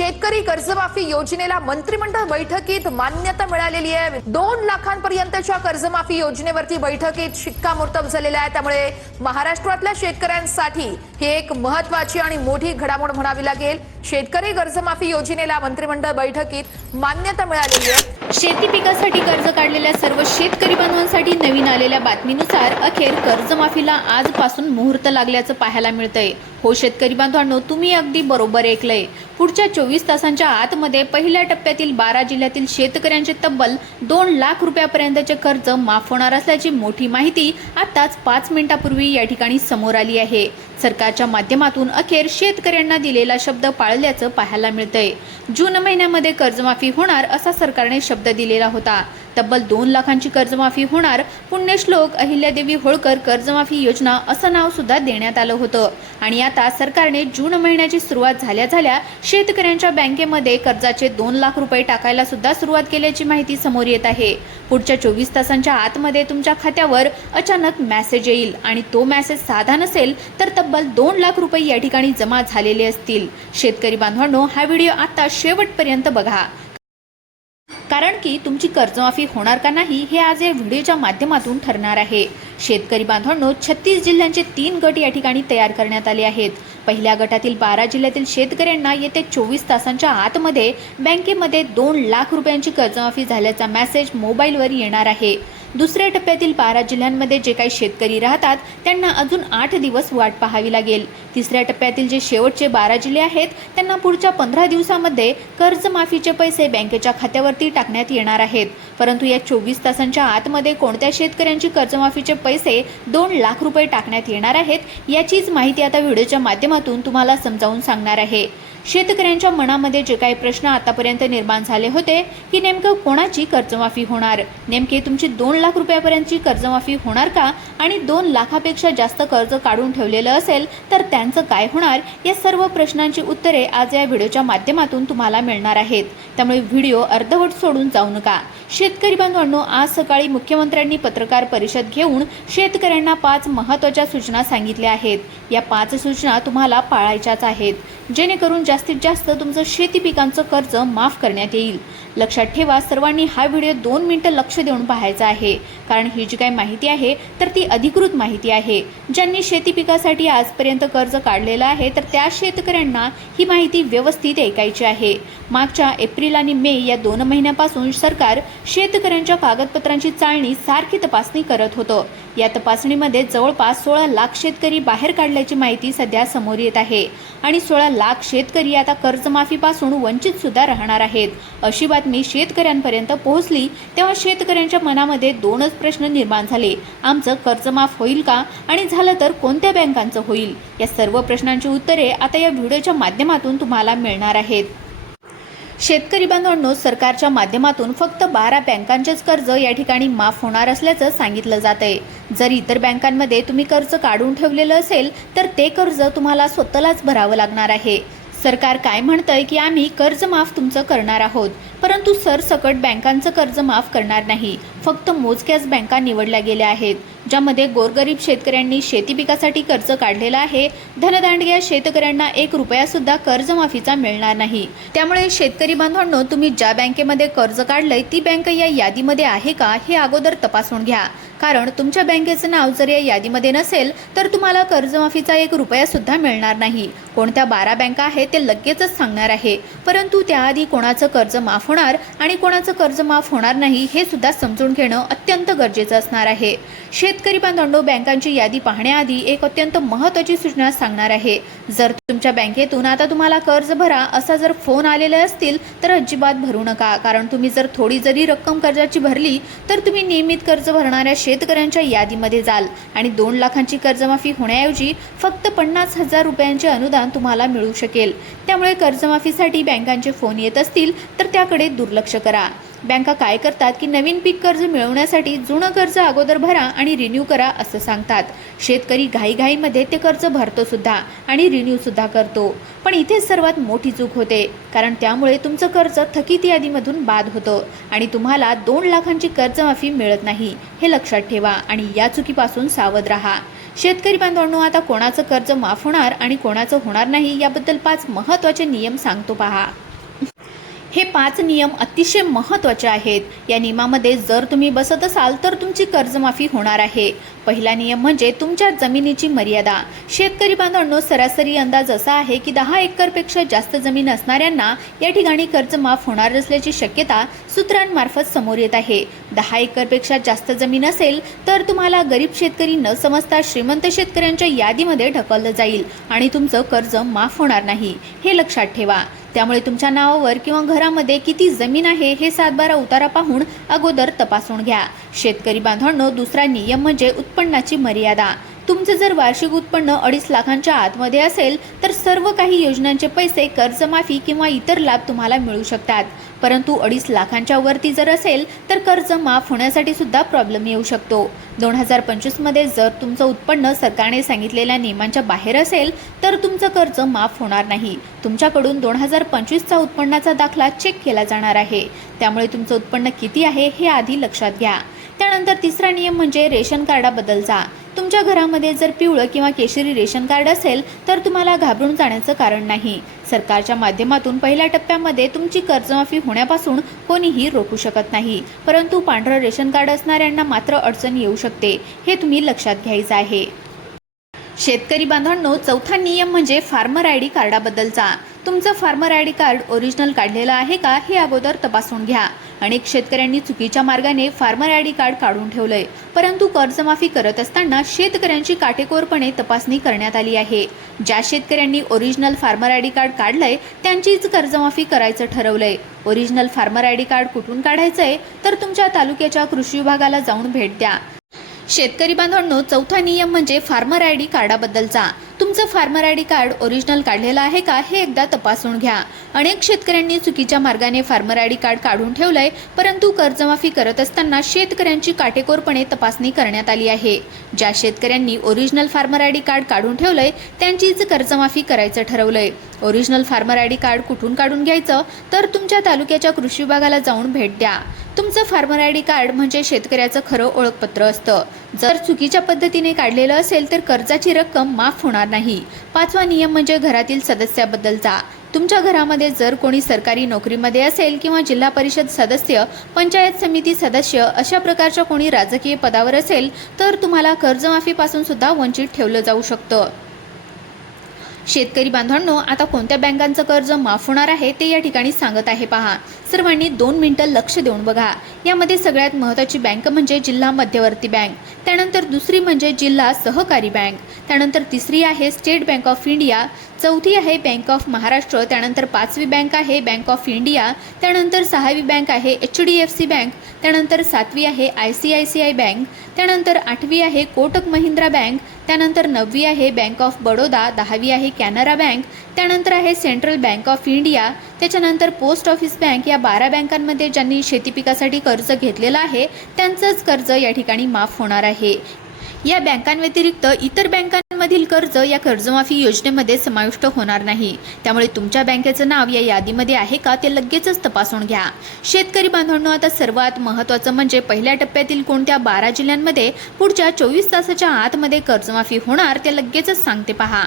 शेतकरी कर्जमाफी योजनेला मंत्रिमंडळ बैठकीत मान्यता मिळालेली आहे। 2 लाखांपर्यंतच्या कर्जमाफी योजनेवरती बैठकीत शिक्कामोर्तब झालेला आहे। त्यामुळे महाराष्ट्रातल्या शेतकऱ्यांसाठी ही एक महत्त्वाची आणि मोठी घडामोड म्हणावी लागेल। शेतकरी कर्जमाफी योजनेला मंत्रिमंडळ बैठकीत मान्यता मिळालेली आहे। शेती पिकासाठी कर्ज काढलेल्या सर्व शेतकरी बांधवांसाठी नवीन आलेल्या बातमीनुसार अखेर कर्जमाफीला आजपासून मुहूर्त लागल्याचं पाहायला मिळतंय। हो शेतकरी बांधवांनो, तुम्ही अगदी बरोबर ऐकलंय। पुढच्या 24 तासांच्या आतमध्ये पहिल्या टप्प्यातील 12 जिल्ह्यातील शेतकऱ्यांचे तब्बल 2 लाख रुपयापर्यंतचे कर्ज माफ होणार असल्याची मोठी माहिती आताच 5 मिनिटांपूर्वी या ठिकाणी समोर आली आहे। सरकारच्या माध्यमातून अखेर शेतकऱ्यांना दिलेला शब्द पाळल्याचं पाहायला मिळतंय। जून महिन्यामध्ये कर्जमाफी होणार असा सरकारने शब्द दिलेला होता। तब्बल 2 लाखांची कर्जमाफी होणार। पुण्यश्लोक अहिल्यादेवी होळकर कर्जमाफी योजना असं नाव सुद्धा देण्यात आलं होतं। आणि आता सरकारने जून महिन्याची सुरुवात झाल्या शेतकऱ्यांच्या बँकेमध्ये कर्जाचे 2 लाख रुपये टाकायला सुद्धा सुरुवात केल्याची माहिती समोर येत आहे। पुढच्या 24 तासांच्या आतमध्ये तुमच्या खात्यावर अचानक मेसेज येईल आणि तो मेसेज साधा नसेल तर तब्बल 2 लाख रुपये या ठिकाणी जमा झालेले असतील। शेतकरी बांधवांनो, हा व्हिडिओ आता शेवटपर्यंत बघा, कारण की तुमची कर्जमाफी होणार का नाही हे आज या व्हिडिओच्या माध्यमातून ठरणार आहे। शेतकरी बांधवांनो, 36 जिल्ह्यांचे 3 गट या ठिकाणी तयार करण्यात आले आहेत। पहिल्या गटातील 12 जिल्ह्यातील शेतकऱ्यांना येत्या 24 तासांच्या आतमध्ये बँकेमध्ये 2 लाख रुपयांची कर्जमाफी झाल्याचा मेसेज मोबाईलवर येणार आहे। दुसऱ्या टप्प्यातील 12 जिल्ह्यांमध्ये जे काही शेतकरी राहतात त्यांना अजून 8 दिवस वाट पाहावी लागेल। तिसऱ्या टप्प्यातील जे शेवटचे 12 जिल्हे आहेत त्यांना पुढच्या 15 दिवसांमध्ये कर्जमाफीचे पैसे बँकेच्या खात्यावरती टाकण्यात येणार आहेत। परंतु या 24 तासांच्या आतमध्ये कोणत्या शेतकऱ्यांची कर्जमाफीचे पैसे 2 लाख रुपये टाकण्यात येणार आहेत याचीच माहिती आता व्हिडिओच्या माध्यमातून तुम्हाला समजावून सांगणार आहे। शेतकऱ्यांच्या मनामध्ये जे काही प्रश्न आतापर्यंत निर्माण झाले होते की नेमकं कोणाची कर्जमाफी होणार, नेमके तुमची 2 लाख रुपयापर्यंतची कर्जमाफी होणार का, आणि 2 लाखापेक्षा जास्त कर्ज काढून ठेवलेलं असेल तर त्यांचं काय होणार, या सर्व प्रश्नांची उत्तरे आज या व्हिडिओच्या माध्यमातून तुम्हाला मिळणार आहेत। त्यामुळे व्हिडिओ अर्धवट सोडून जाऊ नका। शेतकरी बांधवांनो, आज सकाळी मुख्यमंत्र्यांनी पत्रकार परिषद घेऊन शेतकऱ्यांना 5 महत्त्वाच्या सूचना सांगितल्या आहेत। या 5 सूचना तुम्हाला पाळायच्याच आहेत, जेणेकरून जास्तीत जास्त तुमचं शेती पिकांचं कर्ज माफ करण्यात येईल। लक्षात ठेवा, सर्वांनी हा व्हिडिओ 2 मिनिटं लक्ष देऊन पाहायचा आहे, कारण ही जी काही माहिती आहे तर ती अधिकृत माहिती आहे। ज्यांनी शेती पिकासाठी आजपर्यंत कर्ज काढलेलं आहे तर त्या शेतकऱ्यांना ही माहिती व्यवस्थित ऐकायची आहे। मागच्या एप्रिल आणि मे या 2 महिन्यापासून सरकार शेतकऱ्यांच्या कागदपत्रांची चाळणी सारखी तपासणी करत होतं। या तपासणीमध्ये जवळपास 16 लाख शेतकरी बाहेर काढल्याची माहिती सध्या समोर येत आहे आणि 16 लाख शेतकरी आता कर्जमाफीपासून वंचित सुद्धा राहणार आहेत। अशी बातमी शेतकऱ्यांपर्यंत पोहोचली तेव्हा शेतकऱ्यांच्या मनामध्ये 2च प्रश्न निर्माण झाले। आमचं कर्ज माफ होईल का, आणि झालं तर कोणत्या बँकांचं होईल? या सर्व प्रश्नांची उत्तरे आता या व्हिडिओच्या माध्यमातून तुम्हाला मिळणार आहेत। शेतकरी बांधवांनो, सरकारच्या माध्यमातून फक्त 12 बँकांचेच कर्ज या ठिकाणी माफ होणार असल्याचं सांगितलं जातंय। जर इतर बँकांमध्ये तुम्ही कर्ज काढून ठेवलेलं असेल तर ते कर्ज तुम्हाला स्वतःलाच भरावं लागणार आहे। सरकार काय म्हणतंय की आम्ही कर्ज माफ तुमचं करणार आहोत, परंतु सरसकट बँकांचं कर्ज माफ करणार नाही। फक्त मोजक्याच बँका निवडल्या गेल्या आहेत, ज्यामध्ये गोरगरीब शेतकऱ्यांनी शेती पिकासाठी कर्ज काढलेलं आहे। धनदांडग्या शेतकऱ्यांना 1 रुपया सुद्धा कर्जमाफीचा मिळणार नाही। त्यामुळे शेतकरी बांधवांनो, तुम्ही ज्या बँकेमध्ये कर्ज काढलंय ती बँक या यादीमध्ये आहे का हे अगोदर तपासून घ्या, कारण तुमच्या बँकेचं नाव जर या यादीमध्ये नसेल तर तुम्हाला कर्जमाफीचा 1 रुपया सुद्धा मिळणार नाही। कोणत्या 12 बँका आहेत ते लगेचच सांगणार आहे, परंतु त्याआधी कोणाचं कर्ज माफ होणार आणि कोणाचं कर्ज माफ होणार नाही हे सुद्धा समजून घेणं अत्यंत गरजेचं असणार आहे। शेतकरी बांधवांनो, बँकांची यादी पाहण्याआधी एक अत्यंत महत्त्वाची सूचना सांगणार आहे। जर तुमच्या बँकेतून आता तुम्हाला कर्ज भरा असा जर फोन आलेले असतील तर अजिबात भरू नका, कारण तुम्ही जर थोडी जरी रक्कम कर्जाची भरली तर तुम्ही नियमित कर्ज भरणाऱ्या शेतकऱ्यांच्या यादीमध्ये जाल आणि 2 लाखांची कर्जमाफी होण्याऐवजी फक्त 50,000 रुपयांचे अनुदान तुम्हाला मिळू शकेल। त्यामुळे कर्जमाफीसाठी बँकांचे फोन येत असतील तर त्याकडे दुर्लक्ष करा। बँका काय करतात की नवीन पीक कर्ज मिळवण्यासाठी जुनं कर्ज अगोदर भरा आणि रिन्यू करा असं सांगतात। शेतकरी घाईघाईमध्ये ते कर्ज भरतो सुद्धा आणि रिन्यू सुद्धा करतो, पण इथे सर्वात मोठी चूक होते, कारण त्यामुळे तुमचं कर्ज थकीत यादीमधून बाद होतं आणि तुम्हाला 2 लाखांची कर्जमाफी मिळत नाही। हे लक्षात ठेवा आणि या चुकीपासून सावध राहा। शेतकरी बांधवांनो, आता कोणाचं कर्ज माफ होणार आणि कोणाचं होणार नाही याबद्दल 5 महत्त्वाचे नियम सांगतो पहा। हे 5 नियम अतिशय महत्त्वाचे आहेत. या नियमामध्ये जर तुम्ही बसत असाल तर तुमची कर्जमाफी होणार आहे. पहिला नियम म्हणजे तुमच्या जमिनीची मर्यादा. शेतकरी बांधवांनो, सरासरी अंदाज असा आहे की 10 एकरपेक्षा जास्त जमीन असणाऱ्यांना या ठिकाणी कर्ज माफ होणार असल्याची शक्यता सूत्रांमार्फत समोर येत आहे. 10 एकरपेक्षा जास्त जमीन असेल तर तुम्हाला गरीब शेतकरी न समजता श्रीमंत शेतकऱ्यांच्या यादीमध्ये ढकललं जाईल आणि तुमचं कर्ज माफ होणार नाही, हे लक्षात ठेवा. त्यामुळे तुमच्या नावावर किंवा घरामध्ये किती जमीन आहे हे 7/12 उतारा पाहून अगोदर तपासून घ्या. शेतकरी बांधवांनो, दुसरा नियम म्हणजे उत्पन्नाची मर्यादा. तुमचं जर वार्षिक उत्पन्न 2.5 लाखांच्या आतमध्ये असेल तर सर्व काही योजनांचे पैसे, कर्जमाफी किंवा इतर लाभ तुम्हाला मिळू शकतात. परंतु 2.5 लाखांच्या वरती जर असेल तर कर्ज माफ होण्यासाठी सुद्धा प्रॉब्लेम येऊ शकतो. 2025 मध्ये जर तुमचं उत्पन्न सरकारने सांगितलेल्या नियमांच्या बाहेर असेल तर तुमचं कर्ज माफ होणार नाही. तुमच्याकडून 2025चा उत्पन्नाचा दाखला चेक केला जाणार आहे. त्यामुळे तुमचं उत्पन्न किती आहे हे आधी लक्षात घ्या. त्यानंतर तिसरा नियम म्हणजे रेशन कार्डाबद्दलचा. तुमच्या घरामध्ये जर पिवळं किंवा केशरी रेशन कार्ड असेल तर तुम्हाला घाबरून जाण्याचं कारण नाही. सरकारच्या माध्यमातून पहिल्या टप्प्यामध्ये तुमची कर्जमाफी होण्यापासून कोणीही रोखू शकत नाही. परंतु पांढरं रेशन कार्ड असणाऱ्यांना मात्र अडचण येऊ शकते, हे तुम्ही लक्षात घ्यायचं आहे. शेतकरी बांधवांनो, चौथा नियम म्हणजे फार्मर आयडी कार्डाबद्दलचा. तुमचं फार्मर आयडी कार्ड ओरिजिनल काढलेलं आहे का हे अगोदर तपासून घ्या. अनेक शेतकऱ्यांनी चुकीच्या मार्गाने फार्मर आयडी कार्ड काढून ठेवलंय, परंतु कर्जमाफी करत असताना शेतकऱ्यांची काटेकोरपणे तपासणी करण्यात आली आहे. ज्या शेतकऱ्यांनी ओरिजिनल फार्मर आयडी कार्ड काढलंय त्यांचीच कर्जमाफी करायचं ठरवलंय. ओरिजिनल फार्मर आयडी कार्ड कुठून काढायचंय तर तुमच्या तालुक्याच्या कृषी विभागाला जाऊन भेट द्या. शेतकरी बांधवांनो, चौथा नियम म्हणजे फार्मर आयडी कार्डाबद्दलचा. तुमचं फार्मर आयडी कार्ड ओरिजिनल काढलेलं आहे का हे एकदा तपासून घ्या. अनेक शेतकऱ्यांनी चुकीच्या मार्गाने फार्मर आयडी कार्ड काढून ठेवलंय, परंतु कर्जमाफी करत असताना शेतकऱ्यांची काटेकोरपणे तपासणी करण्यात आली आहे. ज्या शेतकऱ्यांनी ओरिजिनल फार्मर आयडी कार्ड काढून ठेवलंय त्यांचीच कर्जमाफी करायचं ठरवलंय. ओरिजिनल फार्मर आयडी कार्ड कुठून काढून घ्यायचं तर तुमच्या तालुक्याच्या कृषी विभागाला जाऊन भेट द्या. तुमचं फार्मर आयडी कार्ड म्हणजे शेतकऱ्याचं खरं ओळखपत्र असतं. जर चुकीच्या पद्धतीने काढलेलं असेल तर कर्जाची रक्कम माफ होणार नाही. पाचवा नियम म्हणजे घरातील सदस्याबद्दलचा. तुमच्या घरामध्ये जर कोणी सरकारी नोकरीमध्ये असेल किंवा जिल्हा परिषद सदस्य, पंचायत समिती सदस्य अशा प्रकारच्या कोणी राजकीय पदावर असेल तर तुम्हाला कर्जमाफीपासून सुद्धा वंचित ठेवलं जाऊ शकतं. शेतकरी बांधवांनो, आता कोणत्या बँकांचं कर्ज माफ होणार आहे ते या ठिकाणी सांगत आहे पहा. सर्वांनी 2 मिनिटं लक्ष देऊन बघा. यामध्ये सगळ्यात महत्त्वाची बँक म्हणजे जिल्हा मध्यवर्ती बँक. त्यानंतर दुसरी म्हणजे जिल्हा सहकारी बँक. त्यानंतर तिसरी आहे स्टेट बँक ऑफ इंडिया. चौथी आहे बँक ऑफ महाराष्ट्र. त्यानंतर 5वी बँक आहे बँक ऑफ इंडिया. त्यानंतर 6वी बँक आहे HDFC बँक. त्यानंतर 7वी आहे ICICI बँक. त्यानंतर 8वी आहे कोटक महिंद्रा बँक. त्यानंतर 9वी आहे बँक ऑफ बडोदा. 10वी आहे कॅनरा बँक. त्यानंतर आहे सेंट्रल बँक ऑफ इंडिया. त्याच्यानंतर पोस्ट ऑफिस बँक. या 12 बँकांमध्ये ज्यांनी शेती पिकासाठी कर्ज घेतलेलं आहे त्यांचंच कर्ज या ठिकाणी माफ होणार आहे. या बँकांव्यतिरिक्त इतर बँकांमधील कर्ज या कर्जमाफी योजनेमध्ये समाविष्ट होणार नाही. त्यामुळे तुमच्या बँकेचं नाव या यादीमध्ये आहे का ते लगेचच तपासून घ्या. शेतकरी बांधवांनो, आता सर्वात महत्त्वाचं म्हणजे पहिल्या टप्प्यातील कोणत्या 12 जिल्ह्यांमध्ये पुढच्या 24 तासाच्या आतमध्ये कर्जमाफी होणार ते लगेचच सांगते पहा.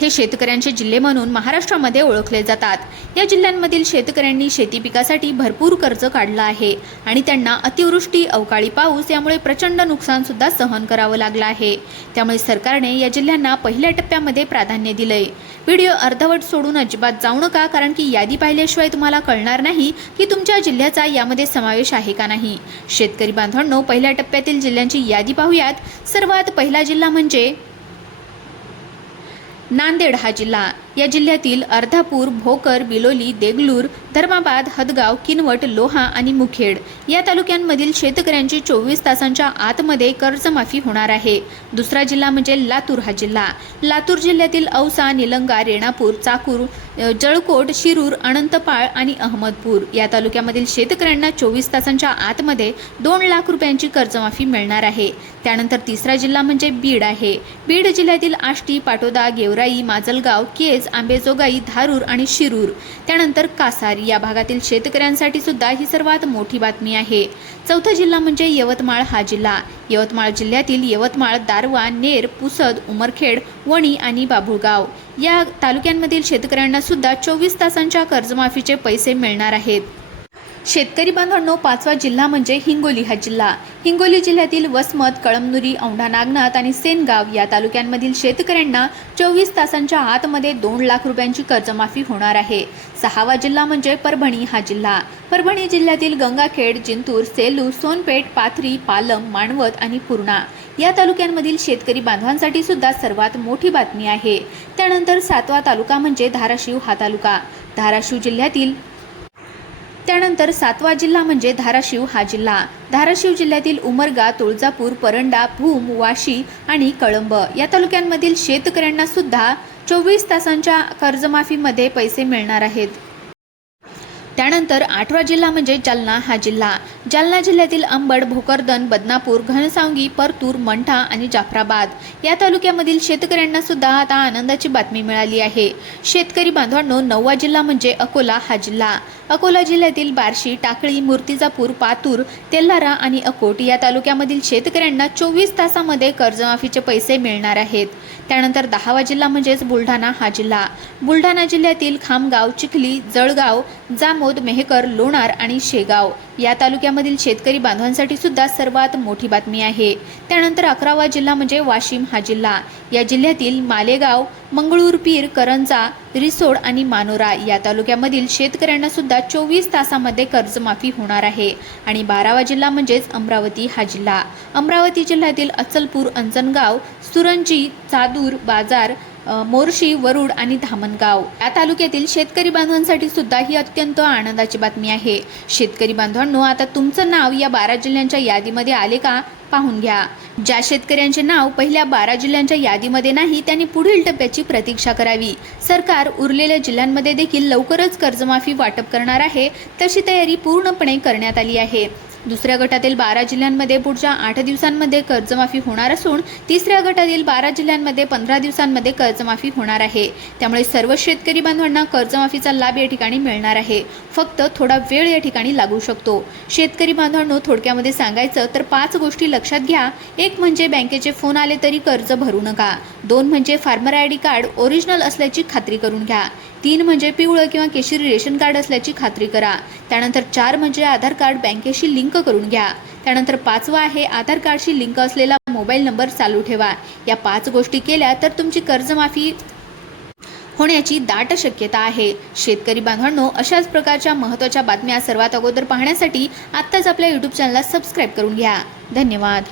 हे शेतकऱ्यांचे जिल्हे म्हणून महाराष्ट्रामध्ये ओळखले जातात. या जिल्ह्यांमधील शेतकऱ्यांनी शेती पिकासाठी भरपूर कर्ज काढलं आहे आणि त्यांना अतिवृष्टी, अवकाळी पाऊस यामुळे प्रचंड नुकसान सुद्धा सहन करावं लागलं आहे. त्यामुळे सरकारने या जिल्ह्यांना पहिल्या टप्प्यामध्ये प्राधान्य दिलंय. व्हिडिओ अर्धवट सोडून अजिबात जाऊ नका, कारण की यादी पाहिल्याशिवाय तुम्हाला कळणार नाही की तुमच्या जिल्ह्याचा यामध्ये समावेश आहे का नाही. शेतकरी बांधवांनो, पहिल्या टप्प्यातील जिल्ह्यांची यादी पाहूयात. सर्वात पहिला जिल्हा म्हणजे नांदेड हा जिल्हा. या जिल्ह्यातील अर्धापूर, भोकर, बिलोली, देगलूर, धर्माबाद, हदगाव, किनवट, लोहा आणि मुखेड या तालुक्यांमधील शेतकऱ्यांची 24 तासांच्या आतमध्ये कर्जमाफी होणार आहे. दुसरा जिल्हा म्हणजे लातूर हा जिल्हा. लातूर जिल्ह्यातील औसा, निलंगा, रेणापूर, चाकूर, जळकोट, शिरूर, अनंतपाळ आणि अहमदपूर या तालुक्यामधील शेतकऱ्यांना 24 तासांच्या आतमध्ये 2 लाख रुपयांची कर्जमाफी मिळणार आहे. त्यानंतर तिसरा जिल्हा म्हणजे बीड आहे. बीड जिल्ह्यातील आष्टी, पाटोदा, गेवराई, माजलगाव, केज, केज, आंबेजोगाई, धारूर आणि शिरूर, त्यानंतर कासार या भागातील शेतकऱ्यांसाठी सुद्धा ही सर्वात मोठी बातमी आहे। चौथा जिल्हा म्हणजे यवतमाळ हा जिल्हा। यवतमाळ जिल्ह्यातील यवतमाळ, दारवा, नेर, पुसद, उमरखेड, वणी आणि बाभुळगाव या तालुक्यांमधील शेतकऱ्यांना सुद्धा 24 तासांच्या कर्जमाफीचे पैसे मिळणार आहेत। शेतकरी बांधवांनो, पाचवा जिल्हा म्हणजे हिंगोली हा जिल्हा। हिंगोली जिल्ह्यातील वसमत, कळमनुरी, औंढा नागनाथ आणि सेनगाव या तालुक्यांमधील शेतकऱ्यांना 24 तासांच्या आतमध्ये 2 लाख रुपयांची कर्जमाफी होणार आहे। सहावा जिल्हा म्हणजे परभणी हा जिल्हा। परभणी जिल्ह्यातील गंगाखेड, जिंतूर, सेलू, सोनपेठ, पाथरी, पालम, माणवत आणि पूर्णा या तालुक्यांमधील शेतकरी बांधवांसाठी सुद्धा सर्वात मोठी बातमी आहे। त्यानंतर सातवा तालुका म्हणजे धाराशिव हा तालुका। त्यानंतर सातवा जिल्हा म्हणजे धाराशिव हा जिल्हा। धाराशिव जिल्ह्यातील उमरगा, तुळजापूर, परंडा, भूम, वाशी आणि कळंब या तालुक्यांमधील शेतकऱ्यांना सुद्धा 24 तासांच्या कर्जमाफीमध्ये पैसे मिळणार आहेत। त्यानंतर आठवा जिल्हा म्हणजे जालना हा जिल्हा। जालना जिल्ह्यातील अंबड, भोकरदन, बदनापूर, घनसावंगी, परतूर, मंठा आणि जाफराबाद या तालुक्यामधील शेतकऱ्यांना सुद्धा आता आनंदाची बातमी मिळाली आहे। शेतकरी बांधवांनो, नववा जिल्हा म्हणजे अकोला हा जिल्हा। अकोला जिल्ह्यातील बार्शी, टाकळी, मूर्तिजापूर, पातूर, तेल्हारा आणि अकोट या तालुक्यामधील शेतकऱ्यांना 24 तासामध्ये कर्जमाफीचे पैसे मिळणार आहेत। त्यानंतर 10वा जिल्हा म्हणजेच बुलढाणा हा जिल्हा। बुलढाणा जिल्ह्यातील खामगाव, चिखली, जळगाव, जामोद, मेहकर, लोणार आणि शेगाव या तालुक्यामधील शेतकरी बांधवांसाठी सुद्धा सर्वात मोठी बातमी आहे। त्यानंतर 11वा जिल्हा म्हणजे वाशिम हा जिल्हा। या जिल्ह्यातील मालेगाव, मंगळूरपीर, करंजा, रिसोड आणि मानोरा या तालुक्यामधील शेतकऱ्यांना सुद्धा 24 तासामध्ये कर्जमाफी होणार आहे। आणि 12वा जिल्हा म्हणजेच अमरावती हा जिल्हा। अमरावती जिल्ह्यातील अचलपूर, अंजनगाव, सुरंजी, चादूर बाजार, मोर्शी, वरुड आणि धामणगाव या तालुक्यातील शेतकरी बांधवांसाठी सुद्धा ही अत्यंत आनंदाची बातमी आहे। शेतकरी बांधवांनो, आता तुमचं नाव या 12 जिल्ह्यांच्या यादीमध्ये आले का पाहून घ्या। ज्या शेतकऱ्यांचे नाव पहिल्या 12 जिल्ह्यांच्या यादीमध्ये नाही त्यांनी पुढील टप्प्याची प्रतीक्षा करावी। सरकार उरलेल्या जिल्ह्यांमध्ये देखील लवकरच कर्जमाफी वाटप करणार आहे, तशी तयारी पूर्णपणे करण्यात आली आहे। दुसऱ्या गटातील 12 जिल्ह्यांमध्ये पुढच्या 8 दिवसांमध्ये कर्जमाफी होणार असून तिसऱ्या गटातील 12 जिल्ह्यांमध्ये 15 दिवसांमध्ये कर्जमाफी होणार आहे। त्यामुळे सर्व शेतकरी बांधवांना कर्जमाफीचा लाभ या ठिकाणी मिळणार आहे। फक्त थोडा वेळ या ठिकाणी लागू शकतो। शेतकरी बांधवांनो, थोडक्यामध्ये सांगायचं तर 5 गोष्टी लक्षात घ्या। 1 म्हणजे बँकेचे फोन आले तरी कर्ज भरू नका। 2 म्हणजे फार्मर आयडी कार्ड ओरिजिनल असल्याची खात्री करून घ्या। 3 म्हणजे पिवळं किंवा केशरी रेशन कार्ड असल्याची खात्री करा। त्यानंतर 4 म्हणजे आधार कार्ड बँकेशी लिंक करून घ्या। त्यानंतर 5वा आहे आधार कार्डशी लिंक असलेला मोबाईल नंबर चालू ठेवा। या 5 गोष्टी केल्या तर तुमची कर्जमाफी होण्याची दाट शक्यता आहे। शेतकरी बांधवांनो, अशाच प्रकारच्या महत्त्वाच्या बातम्या सर्वात अगोदर पाहण्यासाठी आत्ताच आपल्या YouTube चॅनलला सबस्क्राईब करून घ्या। धन्यवाद।